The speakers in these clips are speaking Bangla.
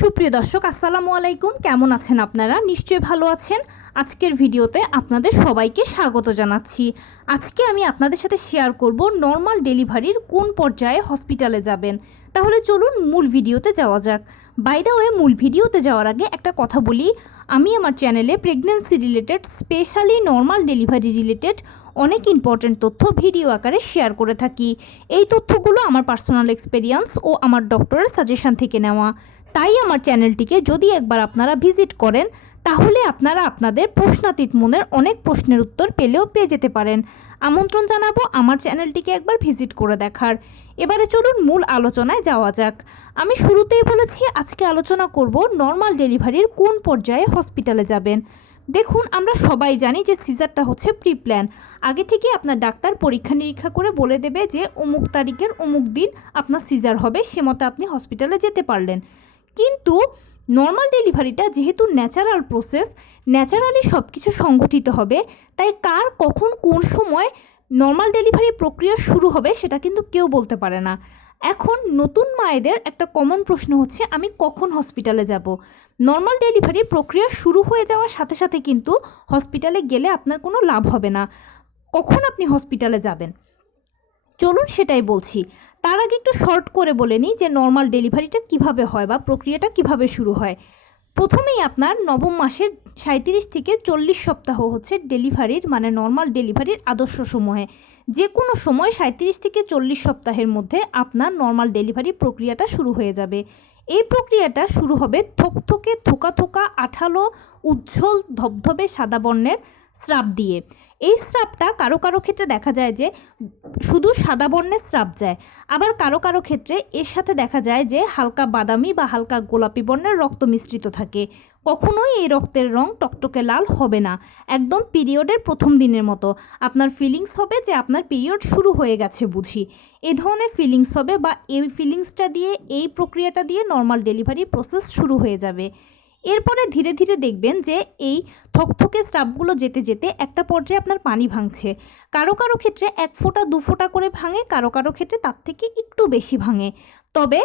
সুপ্রিয় দর্শক, আসসালামু আলাইকুম। কেমন আছেন আপনারা? নিশ্চয়ই ভালো আছেন। আজকের ভিডিওতে আপনাদের সবাইকে স্বাগত জানাচ্ছি। আজকে আমি আপনাদের সাথে শেয়ার করব নর্মাল ডেলিভারির কোন পর্যায়ে হসপিটালে যাবেন। তাহলে চলুন মূল ভিডিওতে যাওয়া যাক। বাই ওয়ে মূল ভিডিওতে যাওয়ার আগে একটা কথা বলি। আমি আমার চ্যানেলে pregnancy related specially normal delivery related অনেক ইম্পর্ট্যান্ট তথ্য ভিডিও আকারে শেয়ার করে থাকি। এই তথ্যগুলো আমার পার্সোনাল এক্সপেরিয়েন্স ও আমার ডক্টরের সাজেশন থেকে নেওয়া। তাই আমার চ্যানেলটিকে যদি একবার আপনারা ভিজিট করেন, তাহলে আপনারা আপনাদের প্রশ্নাতীত মনের অনেক প্রশ্নের উত্তর পেলেও পেয়ে যেতে পারেন। আমন্ত্রণ জানাব আমার চ্যানেলটিকে একবার ভিজিট করে দেখার। এবারে চলুন মূল আলোচনায় যাওয়া যাক। আমি শুরুতেই বলেছি, আজকে আলোচনা করব নর্মাল ডেলিভারির কোন পর্যায়ে হসপিটালে যাবেন। দেখুন, আমরা সবাই জানি যে সিজারটা হচ্ছে প্রি প্ল্যান আগে থেকে আপনার ডাক্তার পরীক্ষা নিরীক্ষা করে বলে দেবে যে অমুক তারিখের অমুক দিন আপনার সিজার হবে, সে মতো আপনি হসপিটালে যেতে পারলেন। কিন্তু নর্মাল ডেলিভারিটা যেহেতু ন্যাচারাল প্রসেস ন্যাচারালি সব কিছু সংঘটিত হবে, তাই কার কখন কোন সময় নর্মাল ডেলিভারি প্রক্রিয়া শুরু হবে সেটা কিন্তু কেউ বলতে পারে না। এখন নতুন মায়েদের একটা কমন প্রশ্ন হচ্ছে, আমি কখন হসপিটালে যাব? নর্মাল ডেলিভারি প্রক্রিয়া শুরু হয়ে যাওয়ার সাথে সাথে কিন্তু হসপিটালে গেলে আপনার কোনো লাভ হবে না। কখন আপনি হসপিটালে যাবেন? চলুন সেটাই বলছি। তার আগে একটু শর্ট করে বলে নিই যে নর্মাল ডেলিভারিটা কীভাবে হয় বা প্রক্রিয়াটা কীভাবে শুরু হয়। প্রথমেই আপনার নবম মাসের সাঁত্রিশ থেকে চল্লিশ সপ্তাহ হচ্ছে ডেলিভারির মানে নর্মাল ডেলিভারির আদর্শ সময়ে। যে কোনো সময় সাঁত্রিশ থেকে চল্লিশ সপ্তাহের মধ্যে আপনার নর্মাল ডেলিভারি প্রক্রিয়াটা শুরু হয়ে যাবে। এই প্রক্রিয়াটা শুরু হবে থকথকে থোকা থোকা আঠালো, উজ্জ্বল, ধবধবে সাদা বর্ণের স্রাব দিয়ে। এই স্রাবটা কারও কারও ক্ষেত্রে দেখা যায় যে শুধু সাদা বর্ণের স্রাব যায়। আবার কারও কারও ক্ষেত্রে এর সাথে দেখা যায় যে হালকা বাদামি বা হালকা গোলাপি বর্ণের রক্ত মিশ্রিত থাকে। কখনোই এই রক্তের রং টকটকে লাল হবে না। একদম পিরিয়ডের প্রথম দিনের মতো। আপনার ফিলিংস হবে যে আপনার পিরিয়ড শুরু হয়ে গেছে বুঝি। এ ধরনের ফিলিংস হবে বা এই ফিলিংসটা দিয়ে, এই প্রক্রিয়াটা দিয়ে নর্মাল ডেলিভারি প্রসেস শুরু হয়ে যাবে। এরপরে ধীরে ধীরে দেখবেন যে এই থকথকে স্রাবগুলো যেতে যেতে একটা পর্যায়ে আপনার পানি ভাঙছে। কারও কারও ক্ষেত্রে এক ফোঁটা, দু ফোঁটা করে ভাঙে, কারও কারও ক্ষেত্রে তার থেকে একটু বেশি ভাঙে। তবে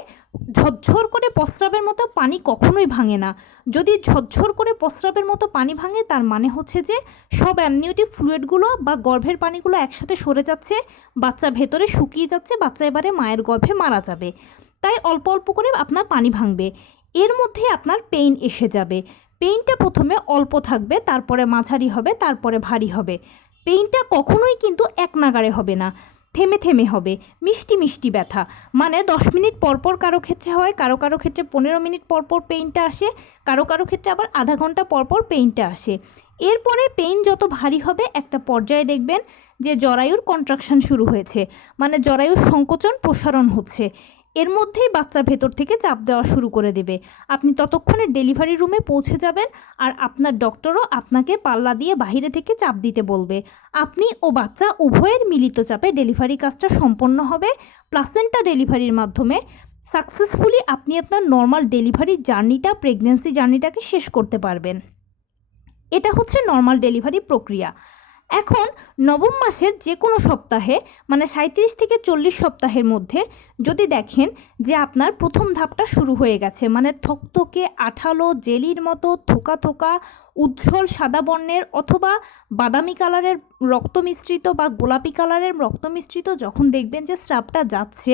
ঝরঝর করে প্রস্রাবের মতো পানি কখনোই ভাঙে না। যদি ঝরঝর করে প্রস্রাবের মতো পানি ভাঙে, তার মানে হচ্ছে যে সব অ্যামনিউটিক ফ্লুইডগুলো বা গর্ভের পানিগুলো একসাথে সরে যাচ্ছে, বাচ্চা ভেতরে শুকিয়ে যাচ্ছে, বাচ্চা এবারে মায়ের গর্ভে মারা যাবে। তাই অল্প অল্প করে আপনার পানি ভাঙবে। এর মধ্যে আপনার পেইন এসে যাবে। পেইনটা প্রথমে অল্প থাকবে, তারপরে মাঝারি হবে, তারপরে ভারী হবে। পেইনটা কখনোই কিন্তু এক নাগারে হবে না। থেমে থেমে হবে। মিষ্টি মিষ্টি ব্যথা। মানে দশ মিনিট পরপর কারও ক্ষেত্রে হয়, কারও কারও ক্ষেত্রে পনেরো মিনিট পরপর পেইনটা আসে, কারও কারও ক্ষেত্রে আবার আধা ঘণ্টা পরপর পেইনটা আসে। এরপরে পেইন যত ভারী হবে, একটা পর্যায়ে দেখবেন যে জরায়ুর কন্ট্রাকশন শুরু হয়েছে। মানে জরায়ুর সংকোচন প্রসারণ হচ্ছে। এর মধ্যেই বাচ্চার ভেতর থেকে চাপ দেওয়া শুরু করে দেবে। আপনি ততক্ষণে ডেলিভারি রুমে পৌঁছে যাবেন আর আপনার ডক্টরও আপনাকে পাল্লা দিয়ে বাহিরে থেকে চাপ দিতে বলবে। আপনি ও বাচ্চা উভয়ের মিলিত চাপে ডেলিভারি কাজটা সম্পন্ন হবে। প্লাসেন্টা ডেলিভারির মাধ্যমে সাকসেসফুলি আপনি আপনার নর্মাল ডেলিভারি জার্নিটা প্রেগনেন্সি জার্নিটাকে শেষ করতে পারবেন। এটা হচ্ছে নর্মাল ডেলিভারি প্রক্রিয়া। এখন নবম মাসের যে কোনো সপ্তাহে মানে সাঁত্রিশ থেকে চল্লিশ সপ্তাহের মধ্যে যদি দেখেন যে আপনার প্রথম ধাপটা শুরু হয়ে গেছে মানে থকথকে, আঠালো, জেলির মতো থোকা থোকা, উজ্জ্বল সাদা বর্ণের অথবা বাদামি কালারের রক্ত মিশ্রিত বা গোলাপি কালারের রক্ত মিশ্রিত যখন দেখবেন যে স্রাবটা যাচ্ছে,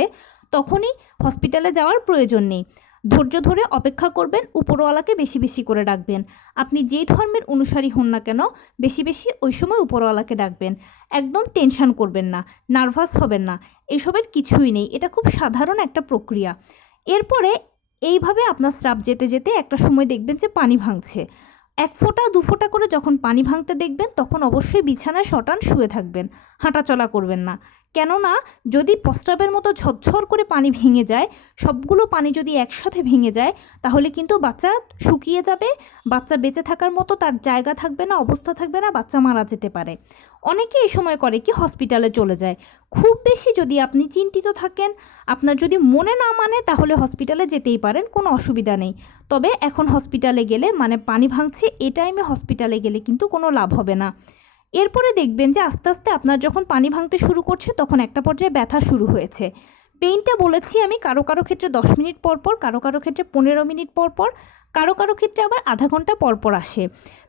তখনই হসপিটালে যাওয়ার প্রয়োজন নেই। ধৈর্য ধরে অপেক্ষা করবেন, উপরওয়ালাকে বেশি বেশি করে ডাকবেন। আপনি যেই ধর্মের অনুসারী হন না কেন, বেশি বেশি ওই সময় উপরওয়ালাকে ডাকবেন। একদম টেনশন করবেন না, নার্ভাস হবেন না, এসবের কিছুই নেই, এটা খুব সাধারণ একটা প্রক্রিয়া। এরপরে এইভাবে আপনার স্রাব যেতে যেতে একটা সময় দেখবেন যে পানি ভাঙছে। এক ফোঁটা, দু ফোঁটা করে যখন পানি ভাঙতে দেখবেন, তখন অবশ্যই বিছানায় শটান শুয়ে থাকবেন, হাঁটাচলা করবেন না। কেননা যদি প্রস্রাবের মতো ঝরঝর করে পানি ভেঙে যায়, সবগুলো পানি যদি একসাথে ভেঙে যায়, তাহলে কিন্তু বাচ্চা শুকিয়ে যাবে, বাচ্চা বেঁচে থাকার মতো তার জায়গা থাকবে না, অবস্থা থাকবে না, বাচ্চা মারা যেতে পারে। অনেকে এই সময় করে কি হসপিটালে চলে যায়। খুব বেশি যদি আপনি চিন্তিত থাকেন, আপনার যদি মনে না মানে তাহলে হসপিটালে যেতেই পারেন, কোনো অসুবিধা নেই। তবে এখন হসপিটালে গেলে মানে পানি ভাঙছে, এ টাইমে হসপিটালে গেলে কিন্তু কোনো লাভ হবে না। এরপরে দেখবেন যে আস্তে আস্তে আপনার যখন পানি ভাঙতে শুরু করছে, তখন একটা পর্যায়ে ব্যথা শুরু হয়েছে। পেইনটা বলেছি আমি, কারও কারও ক্ষেত্রে দশ মিনিট পর পর, কারও কারও ক্ষেত্রে পনেরো মিনিট পর পর, কারও কারও ক্ষেত্রে আবার আধা ঘণ্টা পর পর আসে।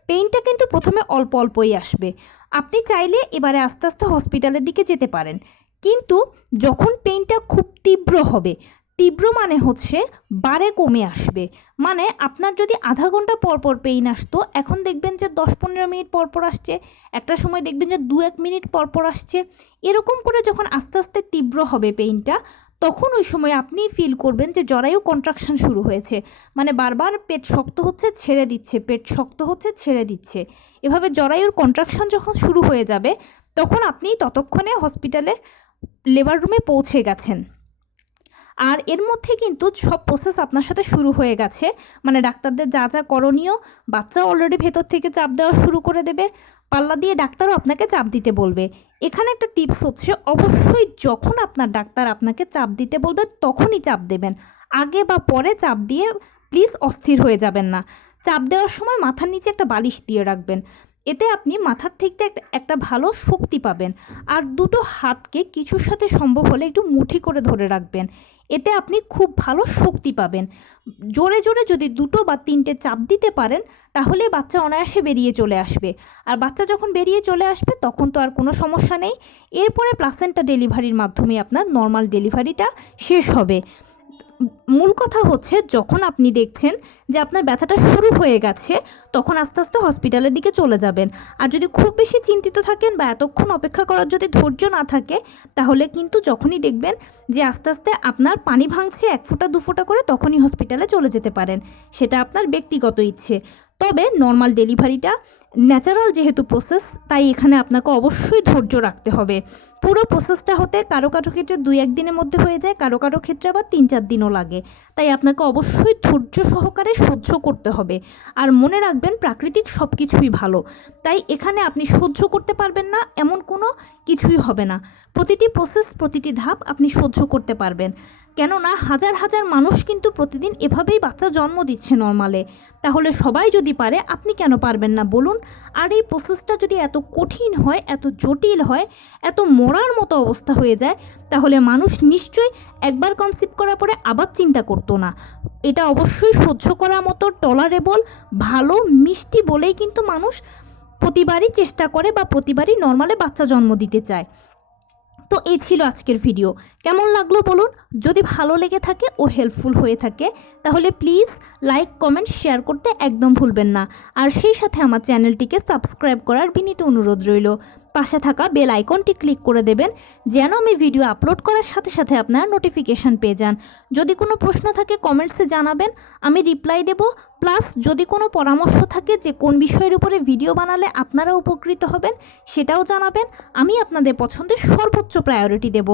পেইনটা কিন্তু প্রথমে অল্প অল্পই আসবে। আপনি চাইলে এবারে আস্তে আস্তে হসপিটালের দিকে যেতে পারেন। কিন্তু যখন পেইনটা খুব তীব্র হবে তীব্র মানে হচ্ছে বারে কমে আসবে। মানে আপনার যদি আধা ঘণ্টা পর পর পেইন আসতো, এখন দেখবেন যে দশ পনেরো মিনিট পর পর আসছে, একটা সময় দেখবেন যে দু এক মিনিট পর পর আসছে, এরকম করে যখন আস্তে আস্তে তীব্র হবে পেইনটা তখন ওই সময় আপনি ফিল করবেন যে জরায়ু কন্ট্রাকশন শুরু হয়েছে। মানে বারবার পেট শক্ত হচ্ছে, ছেড়ে দিচ্ছে, পেট শক্ত হচ্ছে, ছেড়ে দিচ্ছে। এভাবে জরায়ুর কন্ট্রাকশন যখন শুরু হয়ে যাবে, তখন আপনি ততক্ষণে হসপিটালে লেবার রুমে পৌঁছে গেছেন। আর এর মধ্যে কিন্তু সব প্রসেস আপনার সাথে শুরু হয়ে গেছে। মানে ডাক্তারদের যা যা করণীয়, বাচ্চা অলরেডি ভেতর থেকে চাপ দেওয়া শুরু করে দেবে, পাল্লা দিয়ে ডাক্তারও আপনাকে চাপ দিতে বলবে। এখানে একটা টিপস হচ্ছে, অবশ্যই যখন আপনার ডাক্তার আপনাকে চাপ দিতে বলবে, তখনই চাপ দেবেন। আগে বা পরে চাপ দিয়ে প্লিজ অস্থির হয়ে যাবেন না। চাপ দেওয়ার সময় মাথার নিচে একটা বালিশ দিয়ে রাখবেন। এতে আপনি মাথার থেকে একটা একটা ভালো শক্তি পাবেন। আর দুটো হাতকে কিছুর সাথে সম্ভব হলে একটু মুঠি করে ধরে রাখবেন। এতে আপনি খুব ভালো শক্তি পাবেন। জোরে জোরে যদি দুটো বা তিনটে চাপ দিতে পারেন, তাহলে বাচ্চা অনায়াসে বেরিয়ে চলে আসবে। আর বাচ্চা যখন বেরিয়ে চলে আসবে, তখন তো আর কোনো সমস্যা নেই। এরপরে প্লাসেন্টা ডেলিভারির মাধ্যমে আপনার নর্মাল ডেলিভারিটা শেষ হবে। মূল কথা হচ্ছে, যখন আপনি দেখছেন যে আপনার ব্যথাটা শুরু হয়ে গেছে, তখন আস্তে আস্তে হসপিটালের দিকে চলে যাবেন। আর যদি খুব বেশি চিন্তিত থাকেন বা এতক্ষণ অপেক্ষা করার যদি ধৈর্য না থাকে, তাহলে কিন্তু যখনই দেখবেন যে আস্তে আস্তে আপনার পানি ভাঙছে এক ফোঁটা, দু ফোঁটা করে, তখনই হসপিটালে চলে যেতে পারেন। সেটা আপনার ব্যক্তিগত ইচ্ছে। তবে নর্মাল ডেলিভারিটা ন্যাচারাল যেহেতু প্রসেস তাই এখানে আপনাকে অবশ্যই ধৈর্য রাখতে হবে। পুরো প্রসেসটা হতে কারও কারও ক্ষেত্রে দুই এক দিনের মধ্যে হয়ে যায়, কারও কারও ক্ষেত্রে আবার তিন চার দিনও লাগে। তাই আপনাকে অবশ্যই ধৈর্য সহকারে সহ্য করতে হবে। আর মনে রাখবেন, প্রাকৃতিক সব কিছুই ভালো। তাই এখানে আপনি সহ্য করতে পারবেন না, এমন কোনো কিছুই হবে না। প্রতিটি প্রসেস প্রতিটি ধাপ আপনি সহ্য করতে পারবেন। কেননা, হাজার হাজার মানুষ কিন্তু প্রতিদিন এভাবেই বাচ্চা জন্ম দিচ্ছে নর্মালে তাহলে সবাই যদি পারে, আপনি কেন পারবেন না? বলুন। আর এই প্রসেসটা যদি এত কঠিন হয়, এত জটিল হয়, এত মরার মতো অবস্থা হয়ে যায়, তাহলে মানুষ নিশ্চয়ই একবার কনসিভ করার পরে আবার চিন্তা করতো না। এটা অবশ্যই সহ্য করার মতো টলারেবল ভালো, মিষ্টি বলেই কিন্তু মানুষ প্রতিবারই চেষ্টা করে বা প্রতিবারই নর্মালে বাচ্চা জন্ম দিতে চায়। তো এই ছিল আজকের ভিডিও। কেমন লাগল বলুন? যদি ভালো লেগে থাকে ও হেল্পফুল হয়ে থাকে, তাহলে প্লিজ লাইক কমেন্ট শেয়ার করতে একদম ভুলবেন না। আর সেই সাথে আমার চ্যানেলটিকে সাবস্ক্রাইব করার বিনীত অনুরোধ রইল। পাশে থাকা বেল আইকনটি ক্লিক করে দেবেন, যেন আমি ভিডিও আপলোড করার সাথে সাথে আপনারা নোটিফিকেশান পেয়ে যান। যদি কোনো প্রশ্ন থাকে, কমেন্টসে জানাবেন, আমি রিপ্লাই দেব। প্লাস, যদি কোনো পরামর্শ থাকে যে কোন বিষয়ের উপরে ভিডিও বানালে আপনারা উপকৃত হবেন, সেটাও জানাবেন। আমি আপনাদের পছন্দের সর্বোচ্চ প্রায়োরিটি দেব।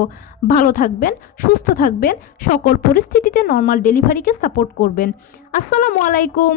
ভালো থাকবেন, সুস্থ থাকবেন, সকল পরিস্থিতিতে নর্মাল ডেলিভারিকে সাপোর্ট করবেন। আসসালামু আলাইকুম।